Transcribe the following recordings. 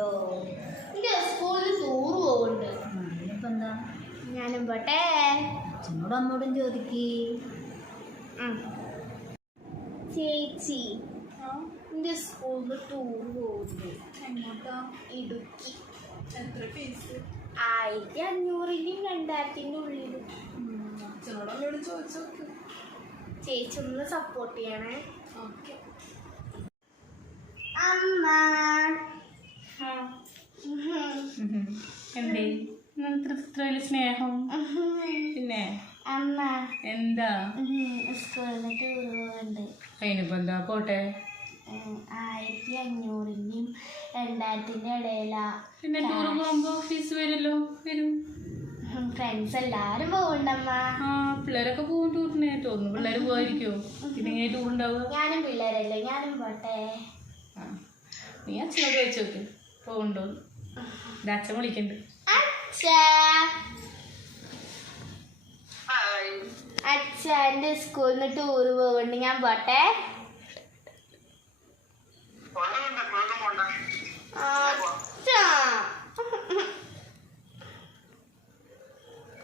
പോവല്ലോ. എന്റെ സ്കൂളിൽ ടൂർ പോകുന്നുണ്ട്. ഇനിയിപ്പോ എന്താ? ഞാനും പോട്ടെ. അച്ഛനോടും അമ്മോടും ചോദിക്ക്. ചേച്ചി, എന്റെ സ്കൂളിൽ ടൂർ പോകുന്നുണ്ട്. എങ്ങോട്ടാ? ഇടുക്കി. എത്ര ഫീസ്? 1500-നും 2000-ന്റെ ഉള്ളിൽ. അച്ഛനോടും അമ്മയോടും ചോദിച്ചോക്ക്. ചേച്ചി ഒന്ന് സപ്പോർട്ട് ചെയ്യണേ. ഓക്കെ. അമ്മ എന്തേ ഇത്ര വലിയ സ്നേഹം? പിന്നെ അമ്മ എന്താ? സ്കൂളിൽ ടൂർ പോകുന്നുണ്ട്. അതിനിപ്പോ എന്താ, പോട്ടെ. 1500-നും 2000-ന്റെ ഇടയിലാ. പിന്നെ ടൂർ പോകുമ്പോ ഫീസ് വരുമല്ലോ. വരും. ഫ്രണ്ട്സ് എല്ലാരും പോകുന്നുണ്ടമ്മ. ആ, പിള്ളേരൊക്കെ പോകും ടൂറിന്. തോന്നുന്നു പിള്ളേര് പോയിരിക്കോ? പിന്നെ എങ്ങനെ ടൂർ ഉണ്ടാവുക? ഞാനും പിള്ളേരല്ലേ, ഞാനും പോട്ടെ. ആ, നീ അച്ഛനോട് ചോദിച്ചു നോക്ക് പോകണ്ടോ. അച്ഛൻ വിളിക്കണ്ട്. അച്ഛ, എന്റെ സ്കൂളിൽ നിന്ന് ടൂർ പോകുന്നുണ്ട്, ഞാൻ പോട്ടെ.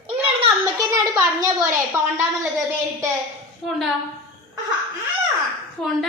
നിങ്ങളുടെ അമ്മയ്ക്ക് എന്നോട് പറഞ്ഞ പോരെ പോണ്ടാന്നുള്ളത് നേരിട്ട്? പോണ്ട. പോണ്ട.